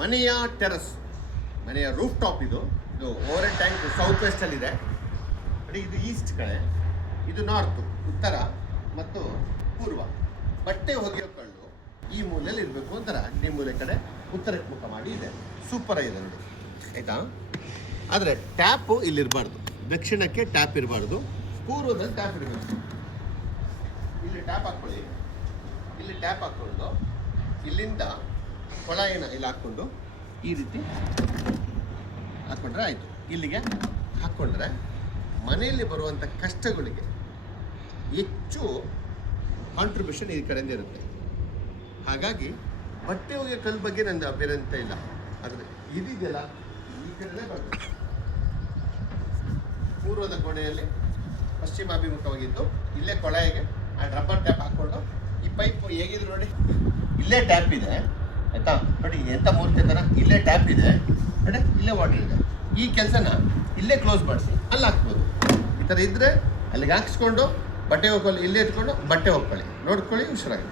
ಮನೆಯ ಟೆರಸ್, ಮನೆಯ roof top ಇದು. ಇದು ಓವರ್ ಟ್ಯಾಂಕ್ ಸೌತ್ ವೆಸ್ಟಲ್ಲಿದೆ ಬಟ್ ಇದು. ಈಸ್ಟ್ ಕಡೆ, ಇದು ನಾರ್ತ್ ಉತ್ತರ ಮತ್ತು ಪೂರ್ವ. ಬಟ್ಟೆ ಒಗೆಯೋ ಕಳ್ಳು ಈ ಮೂಲೆಯಲ್ಲಿ ಇರಬೇಕು ಅಂತಾರೆ ಅಗ್ನಿ ಮೂಲೆ ಕಡೆ ಉತ್ತರಕ್ಕೆ ಮುಖ ಮಾಡಿ ಇದೆ. ಸೂಪರ್ ಆಗಿದೆ ನೋಡಿ. ಆಯ್ತಾ? ಆದರೆ ಟ್ಯಾಪು ಇಲ್ಲಿರಬಾರ್ದು. ದಕ್ಷಿಣಕ್ಕೆ ಟ್ಯಾಪ್ ಇರಬಾರ್ದು. ಪೂರ್ವದಲ್ಲಿ ಟ್ಯಾಪ್ ಇರಬೇಕು. ಇಲ್ಲಿ ಟ್ಯಾಪ್ ಹಾಕ್ಕೊಳ್ಳಿ. ಇಲ್ಲಿ ಟ್ಯಾಪ್ ಹಾಕ್ಕೊಂಡು ಇಲ್ಲಿಂದ ಕೊಳಾಯಿನ ಇಲ್ಲಿ ಹಾಕ್ಕೊಂಡು ಈ ರೀತಿ ಹಾಕ್ಕೊಂಡ್ರೆ ಆಯಿತು. ಇಲ್ಲಿಗೆ ಹಾಕ್ಕೊಂಡ್ರೆ ಮನೆಯಲ್ಲಿ ಬರುವಂಥ ಕಷ್ಟಗಳಿಗೆ ಹೆಚ್ಚು ಕಾಂಟ್ರಿಬ್ಯೂಷನ್ ಈ ಕಡೆಯಿಂದ ಇರುತ್ತೆ. ಹಾಗಾಗಿ ಬಟ್ಟೆ ಒಗೆಯೋ ಕಲ್ ಬಗ್ಗೆ ನನ್ನ ಅಭ್ಯರಂತ ಇಲ್ಲ. ಆದರೆ ಇದಿದೆಯಲ್ಲ ಈ ಕಡೆನೇ ಬರ್ತದೆ ಪೂರ್ವದ ಕೋಣೆಯಲ್ಲಿ ಪಶ್ಚಿಮಾಭಿಮುಖವಾಗಿದ್ದು ಇಲ್ಲೇ ಕೊಳಾಯಿಗೆ ಆ ರಬ್ಬರ್ ಟ್ಯಾಪ್ ಹಾಕ್ಕೊಂಡು ಈ ಪೈಪ್ ಹೇಗಿದ್ರು ನೋಡಿ, ಇಲ್ಲೇ ಟ್ಯಾಪ್ ಇದೆ. ಆಯ್ತಾ? ನೋಡಿ ಎಂಥ ಮೂರ್ತಿ ಥರ ಇಲ್ಲೇ ಟ್ಯಾಪ್ ಇದೆ. ನೋಡಿ ಇಲ್ಲೇ ವಾಟರ್ ಇದೆ. ಈ ಕೆಲಸನ ಇಲ್ಲೇ ಕ್ಲೋಸ್ ಮಾಡಿಸಿ, ಅಲ್ಲಿ ಹಾಕ್ಬೋದು. ಈ ಥರ ಇದ್ದರೆ ಅಲ್ಲಿಗೆ ಹಾಕಿಸ್ಕೊಂಡು ಬಟ್ಟೆ ಹೋಗ್ಕೊಳ್ಳಿ ಇಲ್ಲೇ ಇಟ್ಕೊಂಡು ಬಟ್ಟೆ ಹೋಗ್ಕೊಳ್ಳಿ ನೋಡ್ಕೊಳ್ಳಿ, ಹುಷಾರಾಗಿ.